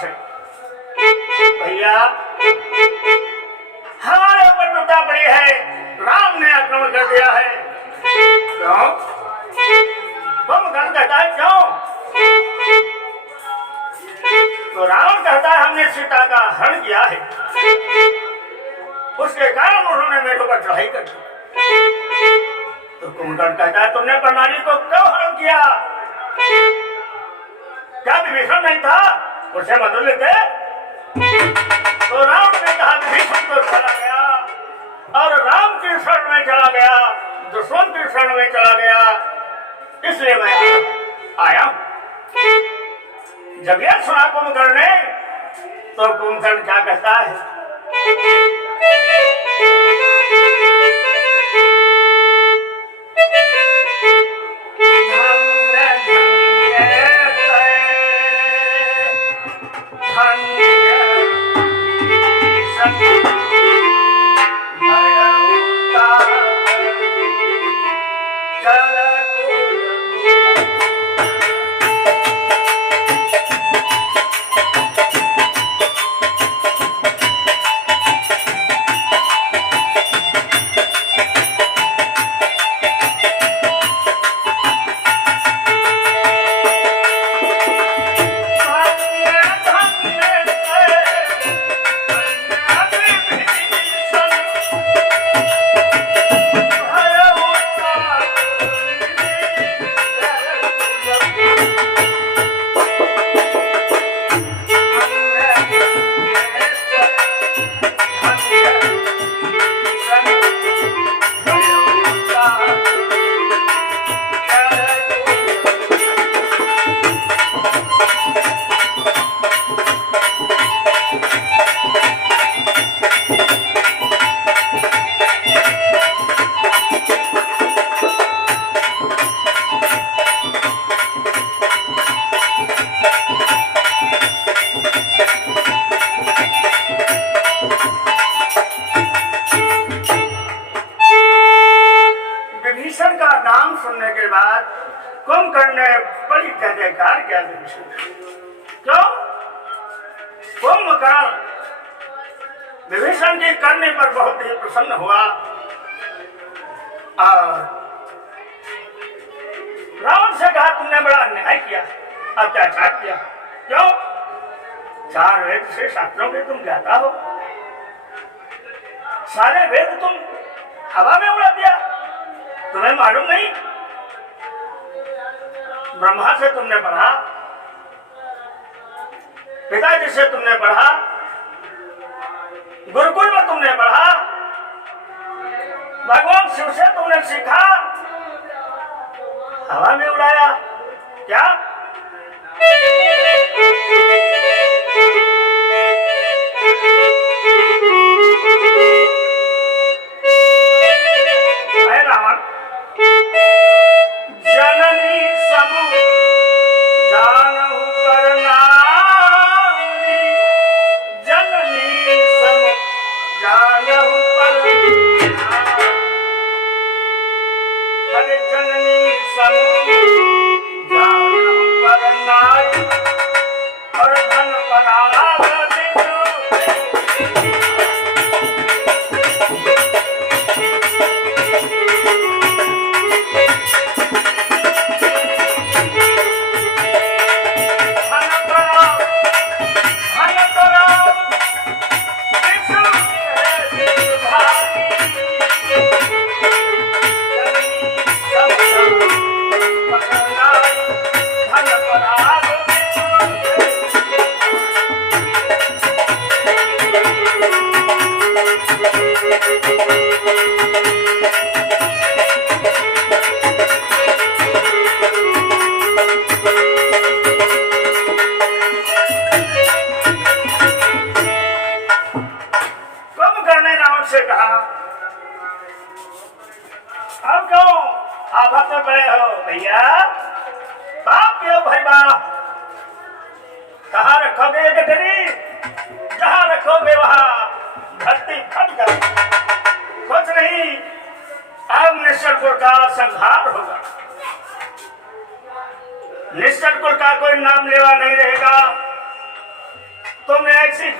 से भैया हमारे ऊपर विपदा पड़ी है, राम ने आक्रमण कर दिया है। क्यों? कुंभकर्ण कहता है क्यों? तो रावण कहता है हमने सीता का हरण किया है, उसके कारण उन्होंने मेरे ऊपर चढ़ाई कर दी। तो कुंभकर्ण कहता है तुमने प्रणाली को क्यों हरण किया? क्या विभीषण नहीं था, उसे बदल लेते? तो राम ने कहा विभीषण तो चला गया और राम की शरण में चला गया, दुश्मन की शरण में चला गया, इसलिए मैं आया। जब यह सुना कुंभकर्ण ने तो कुंभकर्ण क्या कहता है? कुंभकर्ण ने बड़ी जय जयकार किया। क्यों? कुंभकर्ण विभीषण की करने पर बहुत ही प्रसन्न हुआ और रावण से कहा तुमने बड़ा अन्याय किया, अत्याचार किया। क्यों? 4 वेद से शास्त्रों के तुम ज्ञाता हो, सारे वेद तुम हवा में उड़ा दिया, तुम्हें मालूम नहीं? ब्रह्मा से तुमने पढ़ा, पिताजी से तुमने पढ़ा, गुरुकुल में तुमने पढ़ा, भगवान शिव से तुमने सीखा, हवा में उड़ाया। क्या? रावण जननी समु जानहु परनारी, जननी समु जानहु परनारी, हरे जननी समु जानहु परनारी और धन पराग से कहा अब क्यों आफत में पड़े हो भैया? बाप क्यों भाई बाप? कहाँ रखोगे ये गठरी? जहाँ रखोगे वहाँ धरती फट जाए। कुछ नहीं, अब निश्चलपुर का संहार होगा। निश्चलपुर का कोई नाम लेवा नहीं रहेगा।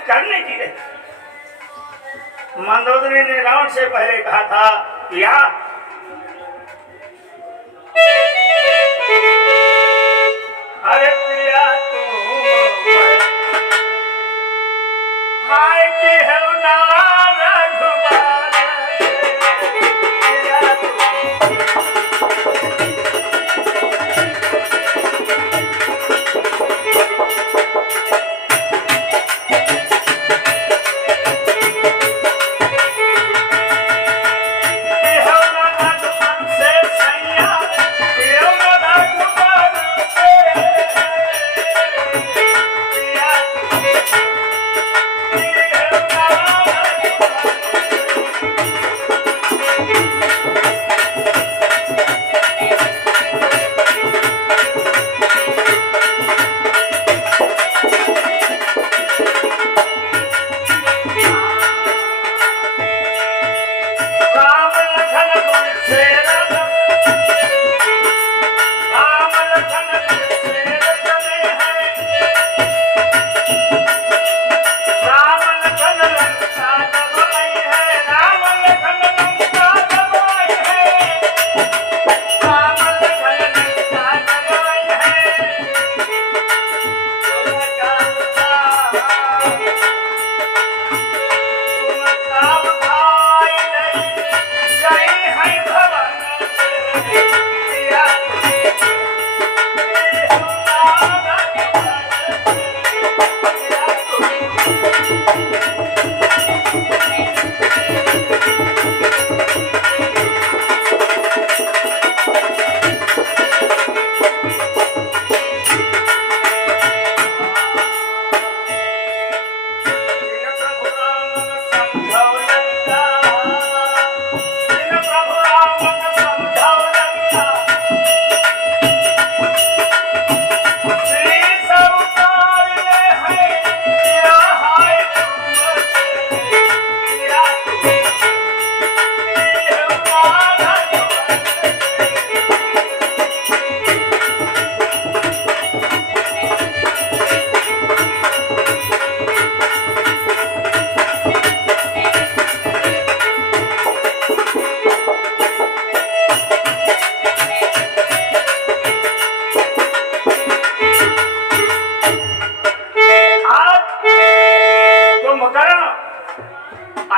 करने की रही। मंदोदरी ने रावण से पहले कहा था या अरे प्रिया हाय की है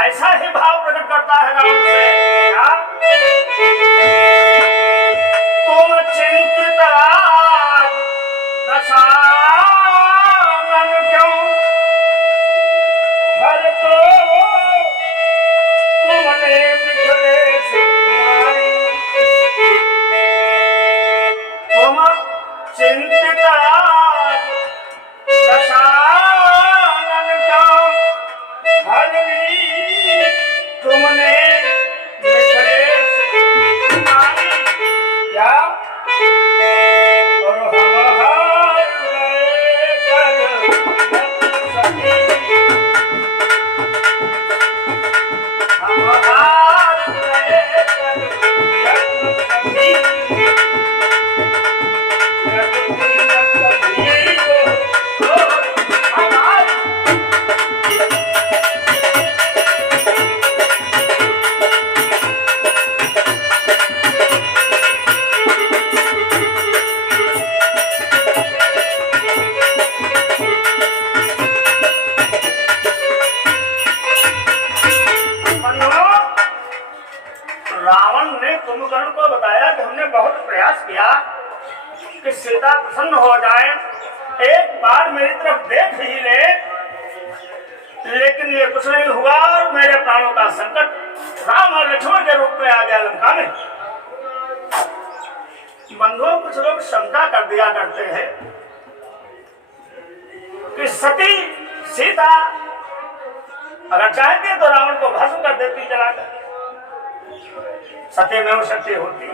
ऐसा ही भाव प्रकट करता है रावण से क्या तुम चिंतित दशानन क्यों हर तो तुमने बिखरे से तुम चिंतित दशानन क्यों हर तुमने बिखरे क्या और हम हार गए कर सके हम हार गए कर सके रावण ने कुंभकर्ण को बताया कि हमने बहुत प्रयास किया कि सीता प्रसन्न हो जाए, एक बार मेरी तरफ देख ही ले, लेकिन ये कुछ नहीं हुआ और मेरे प्राणों का संकट राम और लक्ष्मण के रूप में आ गया लंका में। बंधुओं कुछ लोग शंका कर दिया करते हैं कि सती सीता अगर चाहती तो रावण को भस्म कर देती जलाकर, सत्य में वो शक्ति होती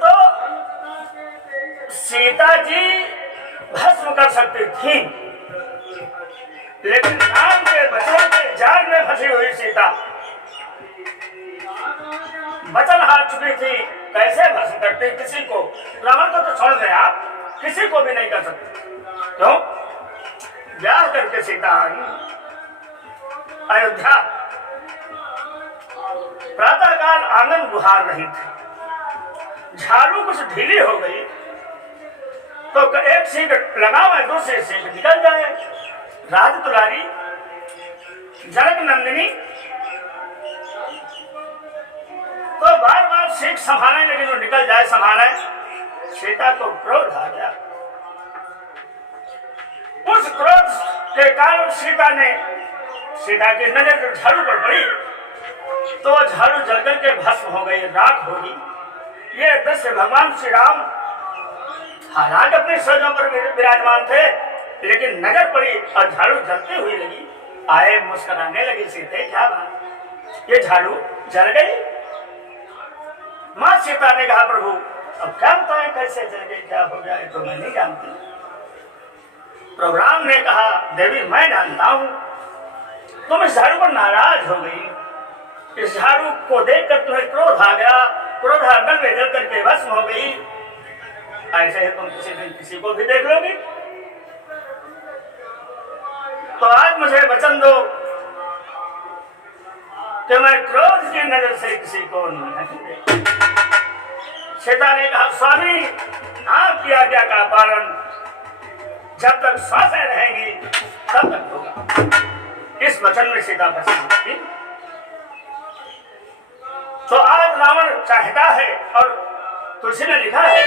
तो सीता जी भस्म कर सकती थी, लेकिन राम के बचन के जाल में फंसी हुई सीता वचन हार चुकी थी, कैसे भस्म करती किसी को? रावण को तो छोड़ दे, आप किसी को भी नहीं कर सकते। क्यों? ब्याह करके सीता आई अयोध्या। प्रातःकाल आंगन गुहार रही थी, झाड़ू कुछ ढीली हो गई तो एक सीट लगा हुआ है, दूसरी सीट निकल जाए। राज दुलारी जनक नंदिनी तो बार बार सीट संभालने लगी, जो निकल जाए संभाले। सीता को क्रोध आ गया। उस क्रोध के कारण सीता की नजर जो झाड़ू पर पड़ी तो वह झाड़ू जलकर के भस्म हो गई, राख होगी। ये दृश्य भगवान श्री राम हालांकि अपने सजों पर विराजमान थे, लेकिन नजर पड़ी और झाड़ू जलती हुई लगी। आए मुस्कुराने लगी सीते, क्या बात, ये झाड़ू जल गई? मां सीता ने कहा, प्रभु अब क्या बताएं कैसे जल गई, क्या हो गया, तो मैं नहीं जानती। प्रभु राम ने कहा, देवी मैं जानता हूं, तुम इस झाड़ू पर नाराज हो गई, इस झाड़ू को देखकर तुम्हें क्रोध आ गया, क्रोध आंगन में जल करके भस्म हो गई। ऐसे ही तुम किसी दिन किसी को भी देख लोगी, तो आज मुझे वचन दो कि मैं क्रोध की नजर से किसी को नहीं देखूंगा। सीता ने कहा, स्वामी आपकी आज्ञा का पालन जब तक सांसें रहेंगी तब तक होगा। इस वचन में सीता प्रसन्न थी। तो आज रावण चाहता है और तुलसी ने लिखा है,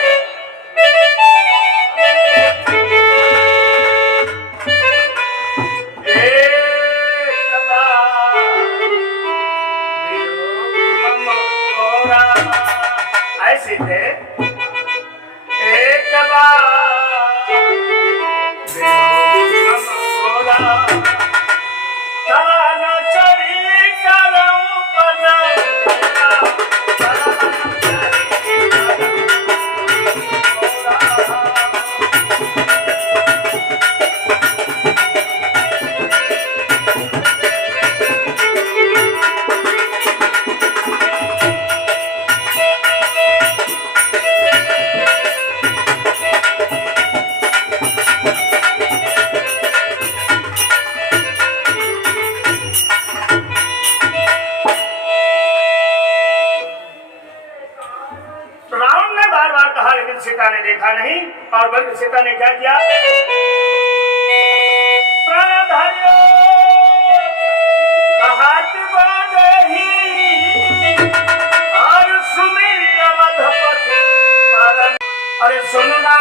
ऐसे थे एक बार सीता ने देखा नहीं, और बल्कि सीता ने क्या किया, प्राणधारियों हाथ बांधे और सुमिर अवधपति पालन। अरे सुनना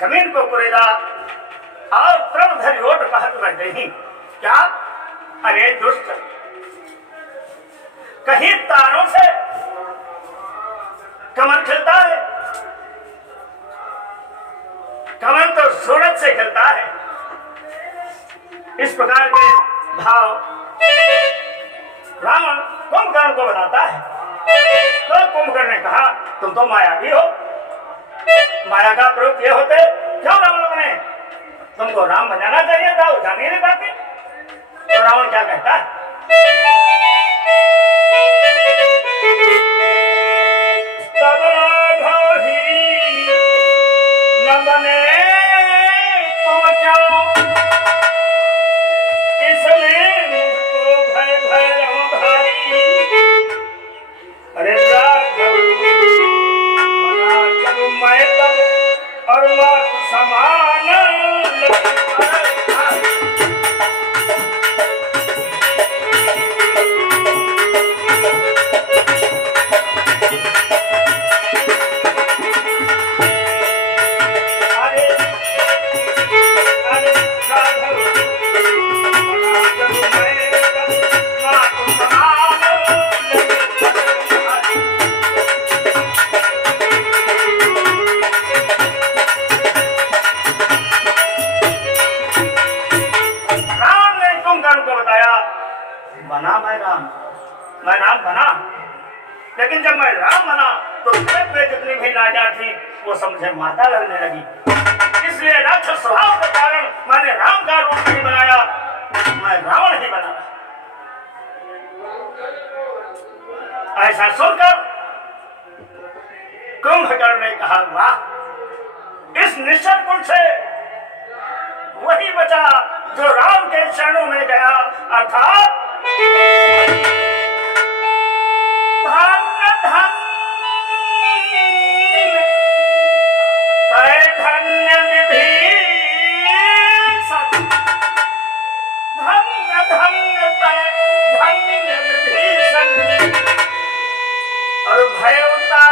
जमीन को कुरेदा और तब धरी ओट कहत बन गई, क्या? अरे दुष्ट, कहीं तारों से कमल खिलता है, कमल तो सूरज से खिलता है। इस प्रकार के भाव रावण कुंभकर्ण को बताता है। तो कुंभकर्ण ने कहा, तुम तो मायावी हो, माया का प्रयोग ये होते क्यों? रावण ने तुमको राम बनाना चाहिए था, वो जान ही नहीं पाते। तो रावण क्या कहता है, न बने तुम क्यों, इसलिए मुझको भय भय भाई। अरे मैं तब और मत समान राजा थी वो समझे माता लगने लगी, इसलिए राक्षस स्वभाव के कारण मैंने राम का रूप नहीं बनाया, मैं रावण ही बना। ऐसा सुनकर कुंभकर्ण ने कहा, वाह, इस निश्चल कुल से वही बचा जो राम के चरणों में गया, अर्थात धन्य विभीषण, धन्य विभीषण और भयउता